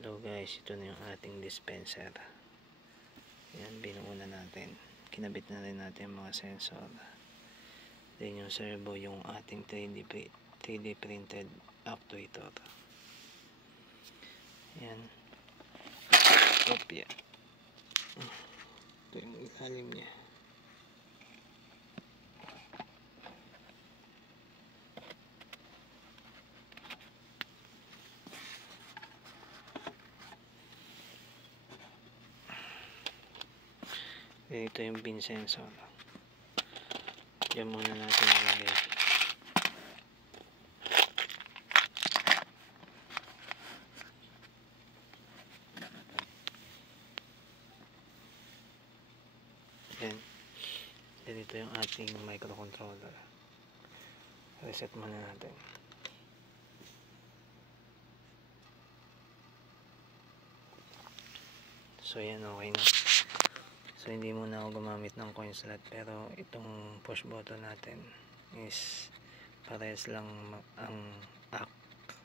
Hello guys, ito na yung ating dispenser. Yan, binuo na natin. Kinabit na rin natin yung mga sensor. Then yung servo, yung ating 3D printed actuator. Yan. Opya. Ito yung ilalim niya. Ito yung pin sensor. Diyan muna natin ilagay. Then ito yung ating microcontroller. Reset muna natin. So yan, okay na. So hindi muna ako gumamit ng coin slot, pero itong push button natin is parehas lang ang act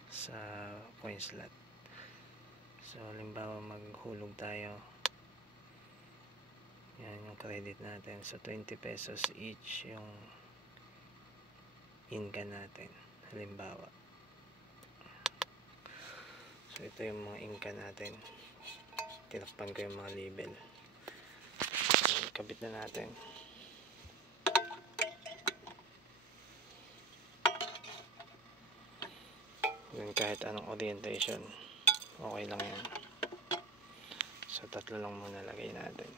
sa coin slot. So halimbawa maghulog tayo, yan yung credit natin. So 20 pesos each yung in-can natin, halimbawa. So ito yung mga in-can natin. Tinakpan ko yung mga label. Kabit na natin. Yun, kahit anong orientation, okay lang yan. So tatlo lang muna lagay natin.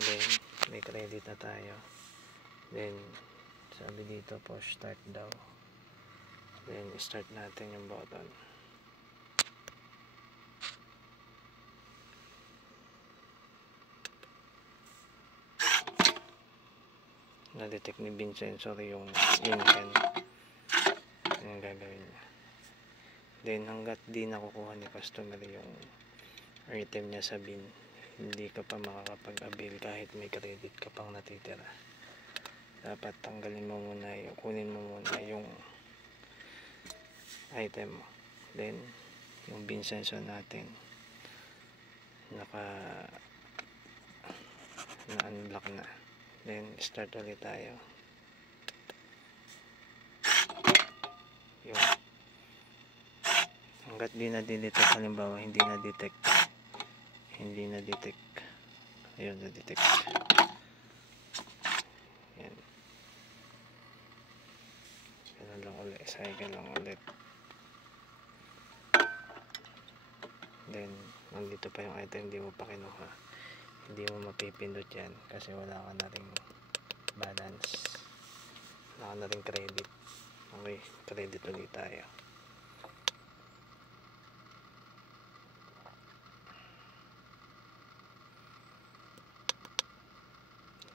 Then may credit na tayo. Then sabi dito push start daw. Then start natin yung button. Na-detect ni bin sensor yung in-can. Yung gagawin niya. Then hanggat di nakukuha ni customer yung item niya sa bin, hindi ka pa makakapag-avail kahit may credit ka pang natitira. Dapat tanggalin mo muna yung, kunin mo muna yung item mo. Then yung bin sensor natin na-unblock na. Then start ulit tayo. Yun. Hanggat di na-detect, halimbawa hindi na-detect, ayun, na-detect. Yan. Ganun lang ulit, cycle lang ulit. Then nandito pa yung item, hindi mo pa kinuha, hindi mo mapipindot yan kasi wala ka na ring balance, wala ka na ring credit. Okay, credit ulit tayo.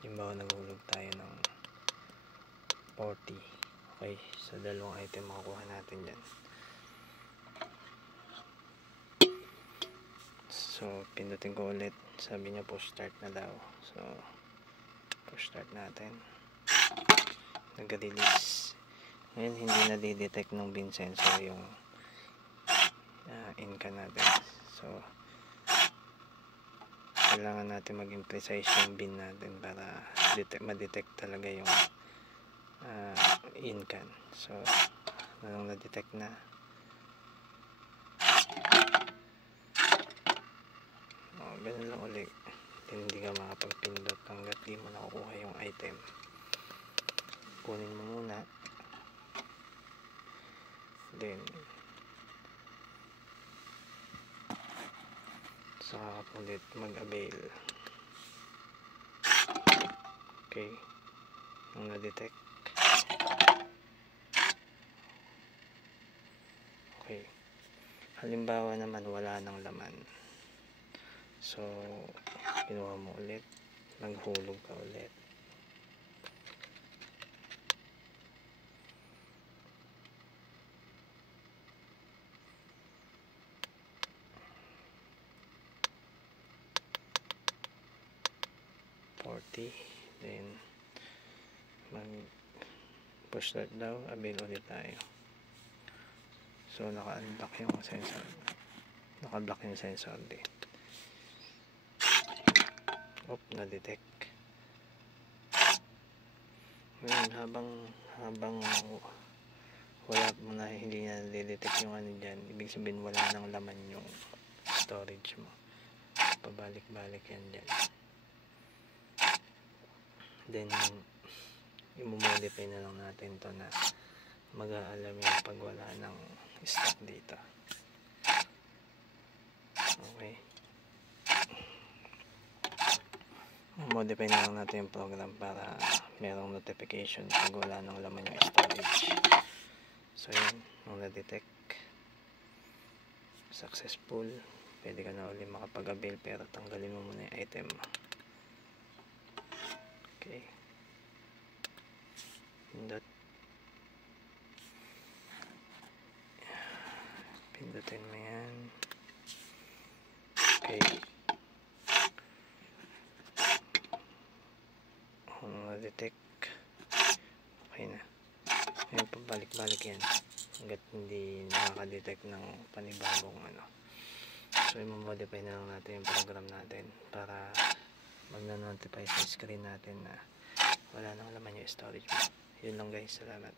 Yung bawa naghulog tayo ng 40. Okay, sa dalawang item makukuha natin dyan. So pindutin ko ulit, sabi niya push start na daw. So push start natin. Nag-release. Ngayon hindi na-detect ng bin sensor yung in-can natin. So kailangan natin maging precise yung bin natin para ma-detect talaga yung in-can. So nung na-detect na, ganun lang ulit. Hindi ka makapagpindot hanggat di mo nakukuha yung item. Kunin mo muna, then saka ulit mag-avail. Okay, nung na-detect, okay, halimbawa naman wala nang laman, so kinuha mo ulit, naghulog ka ulit. Then push start daw, avail ulit tayo. So naka-unlock yung sensor, naka-block yung sensor din. Na-detect. Ngayon habang wala mo na, hindi na detect yung ano dyan, ibig sabihin wala nang laman yung storage mo. Pabalik-balik yan dyan. Then i-modify na lang natin to na mag-aalam yung pag wala ng stock dito. Okay, modify na lang natin yung program para merong notification pag wala nang laman yung storage. So yun, nung na-detect successful, pwede ka na ulit makapag-avail, pero tanggalin mo muna yung item. Okay, pindutin mo yan. Okay, kung na-detect, okay na. Ngayon pabalik-balik yan hanggat hindi nakaka-detect ng panibagong ano. So i-modify na lang natin yung program natin para mag-notify sa screen natin na wala nang laman yung storage mo. Yun lang guys, salamat.